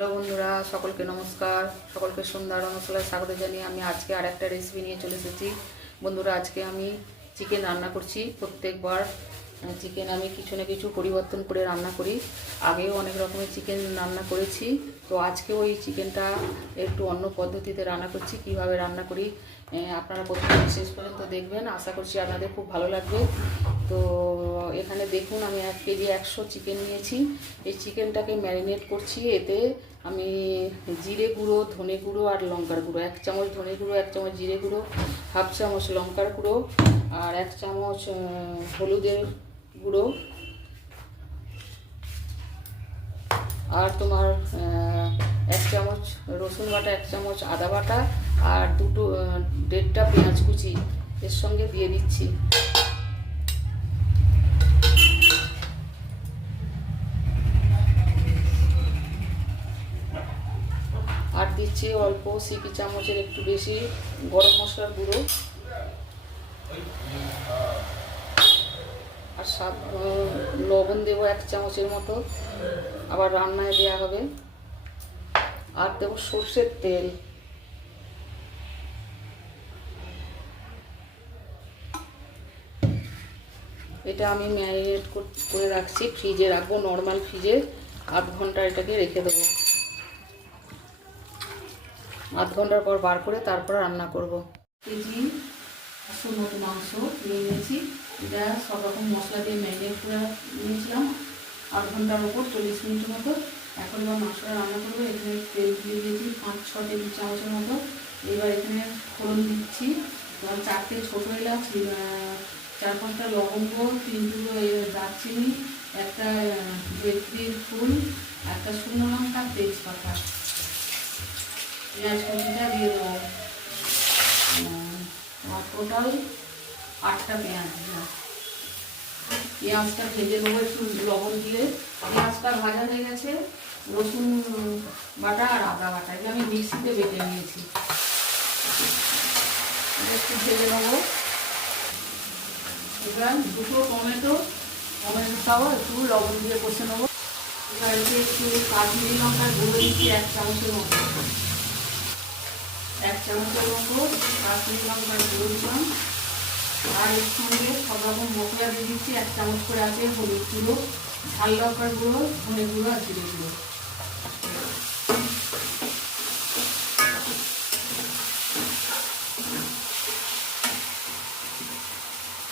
Hello বন্ধুরা, সকলকে নমস্কার। সকলকে সন্ধ্যা রণশালায় স্বাগত জানিয়ে আমি আজকে আর একটা রেসিপি নিয়ে চলে এসেছি। বন্ধুরা, আজকে আমি চিকেন রান্না করছি প্রত্যেকবার। চিকেন আমি কিছু না কিছু পরিবর্তন করে রান্না করি। আগেও অনেক রকমের চিকেন রান্না করেছি। তো আজকে ওই চিকেনটা একটু অন্য পদ্ধতিতে রান্না করছি, কীভাবে রান্না করি আপনারা প্রথমে শেষ পর্যন্ত দেখবেন। আশা করছি আপনাদের খুব ভালো লাগবে। তো এখানে দেখুন, আমি এক কেজি একশো চিকেন নিয়েছি। এই চিকেনটাকে ম্যারিনেট করছি। এতে আমি জিরে গুঁড়ো, ধনে গুঁড়ো আর লঙ্কার গুঁড়ো। এক চামচ ধনে গুঁড়ো, এক চামচ জিরে গুঁড়ো, হাফ চামচ লঙ্কার গুঁড়ো আর এক চামচ হলুদের গুঁড়ো। আর তোমার এক চামচ রসুন বাটা, এক চামচ আদা বাটা আর দুটো দেড়টা পেঁয়াজ কুচি এর সঙ্গে দিয়ে দিচ্ছি। দিচ্ছি অল্প সিপি চামচের একটু বেশি গরম মশলার গুঁড়ো। আর আহ, লবণ দেবো এক চামচের মতো। আবার রান্নায় দেওয়া হবে। আর দেবো সর্ষের তেল। এটা আমি ম্যারিনেট করে রাখছি। ফ্রিজে রাখব নর্মাল ফ্রিজে। আধ ঘণ্টা এটাকে রেখে দেবো। আধ ঘণ্টার পর বার করে তারপর রান্না করব। কেজি মতো মাংস নিয়ে নিয়েছি। এটা সব রকম মশলা দিয়ে ম্যারিনেট করে নিয়েছিলাম। আধ ঘণ্টার উপর চল্লিশ মিনিট মতো। এখন এবার মাংসটা রান্না করব। এখানে তেল দিয়ে দিয়েছি পাঁচ ছ টেবিল চামচের মতো। এবার এখানে ফোড়ন দিচ্ছি। এবার চারটে ছোটো এলাচ চার পাঁচটা লবঙ্গ তিন এ, দারচিনি একটা বেত্রির ফুল একটা শুকনো লঙ্কা তেজপাতা। পেঁয়াজ কুচিটা দিয়ে দেবো। টোটাল আটটা পেঁয়াজ দিলাম পেঁয়াজটা ভেজে নেব একটু লবণ দিয়ে। পেঁয়াজটা ভাজা হয়ে গেছে, রসুন বাটা আর আদা বাটা, এটা আমি মিক্সিতে বেটে নিয়েছি। একটু ভেজে নেব। এবার দুটো টমেটো টমেটোটাও একটু লবণ দিয়ে কষে নেব। এবার একটু কাশ্মীরি লঙ্কার গুঁড়ো দিচ্ছি এক চামচের মতো। এক চামচের মতো কাশ্মীরি লঙ্কার গুঁড়ো দিলাম। আর এর সঙ্গে সব রকম মশলা দিয়ে দিচ্ছি। এক চামচ করে আছে হলুদ গুঁড়ো, ঝাল লঙ্কার গুঁড়ো, ধনে গুঁড়ো আর জিরে গুঁড়ো।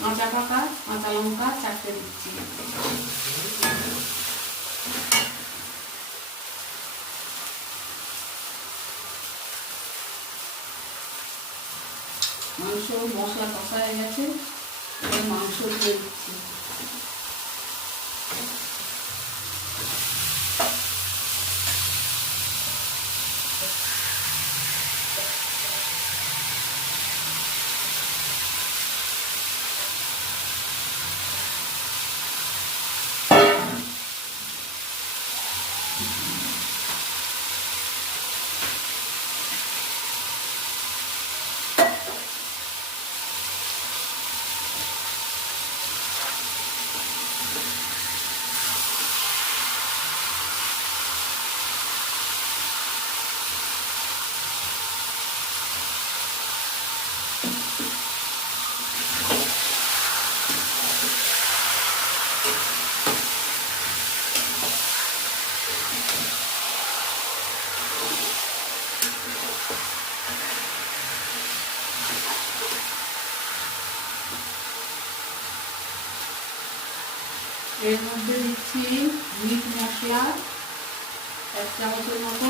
কাঁচা পাকা, কাঁচা লঙ্কা চারটে দিচ্ছি। মাংস মশলা কষা হয়ে গেছে এবার মাংস দিয়ে দিচ্ছি। এর মধ্যে দিচ্ছি মিট মশলা এক চামচের মতো।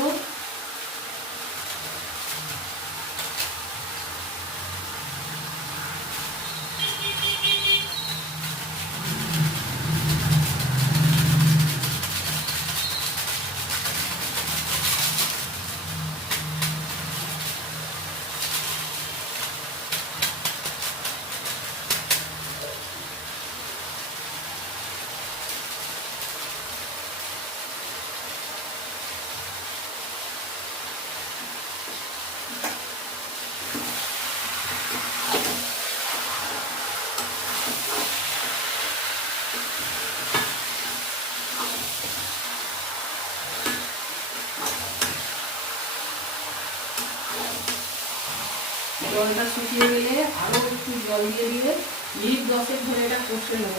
জলটা শুকিয়ে গেলে আরও একটু জল দিয়ে দিয়ে মিনিট দশেক ধরে এটা কষে নেব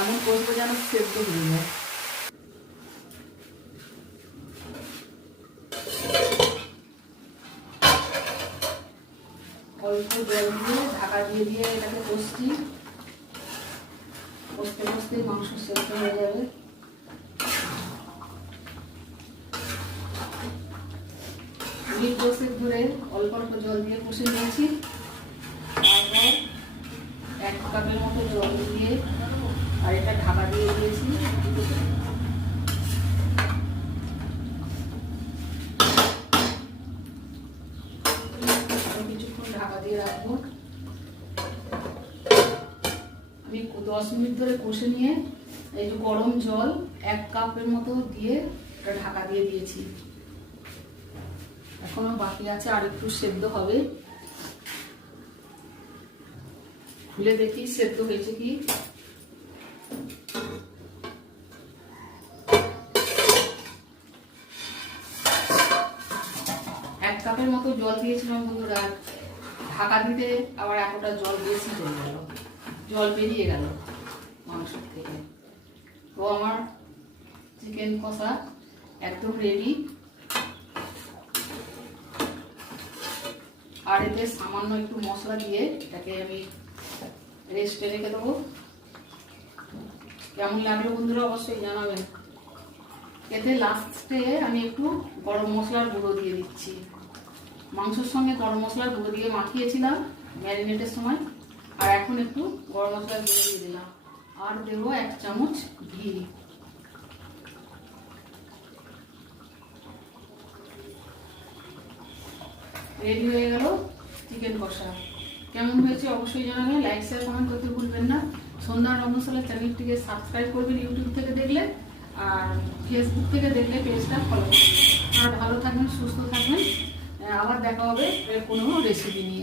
এমন কষবো যেন সেদ্ধ হয়ে যায়। অল্প জল দিয়ে ঢাকা দিয়ে দিয়ে এটাকে কষছি। কষতে কষতে মাংস সেদ্ধ হয়ে যাবে। মিনিট দশেক ধরে অল্প অল্প জল দিয়ে কষে নিয়েছি। তারপর এক কাপের মতো জল দিয়ে, আর এটা ঢাকা দিয়ে দিয়েছি। কিছুক্ষণ ঢাকা দিয়ে রাখব। আমি দশ মিনিট ধরে কষে নিয়ে, এই যে গরম জল, এক কাপের মতো দিয়ে ঢাকা দিয়ে দিয়েছি। এখনও বাকি আছে, আর একটু সেদ্ধ হবে। খুলে দেখি সেদ্ধ হয়েছে কি। এক কাপের মতো জল দিয়েছিলাম বন্ধুরা ঢাকা দিতে আবার এতটা জল বেশি হয়ে গেল। জল বেরিয়ে গেল মাংস থেকে। তো আমার চিকেন কষা একদম রেডি আর এতে সামান্য একটু মশলা দিয়ে এটাকে আমি রেস্টে রেখে দেবো। কেমন লাগল বন্ধুরা অবশ্যই জানাবেন। এতে লাস্টে আমি একটু গরম মশলার গুঁড়ো দিয়ে দিচ্ছি। মাংসের সঙ্গে গরম মশলার গুঁড়ো দিয়ে মাখিয়েছিলাম ম্যারিনেটের সময়। আর এখন একটু গরম মশলার গুঁড়ো দিয়ে দিলাম। আর দেবো এক চামচ ঘি। রেডি হয়ে গেল চিকেন কষা। কেমন হয়েছে অবশ্যই জানাবেন লাইক শেয়ার কমেন্ট করতে ভুলবেন না। সন্ধ্যা রঙশালা চ্যানেলটিকে সাবস্ক্রাইব করবেন ইউটিউব থেকে দেখলে, আর ফেসবুক থেকে দেখলে পেজটা ফলো করবেন। আর ভালো থাকবেন, সুস্থ থাকবেন। আবার দেখা হবে কোনো রেসিপি নিয়ে।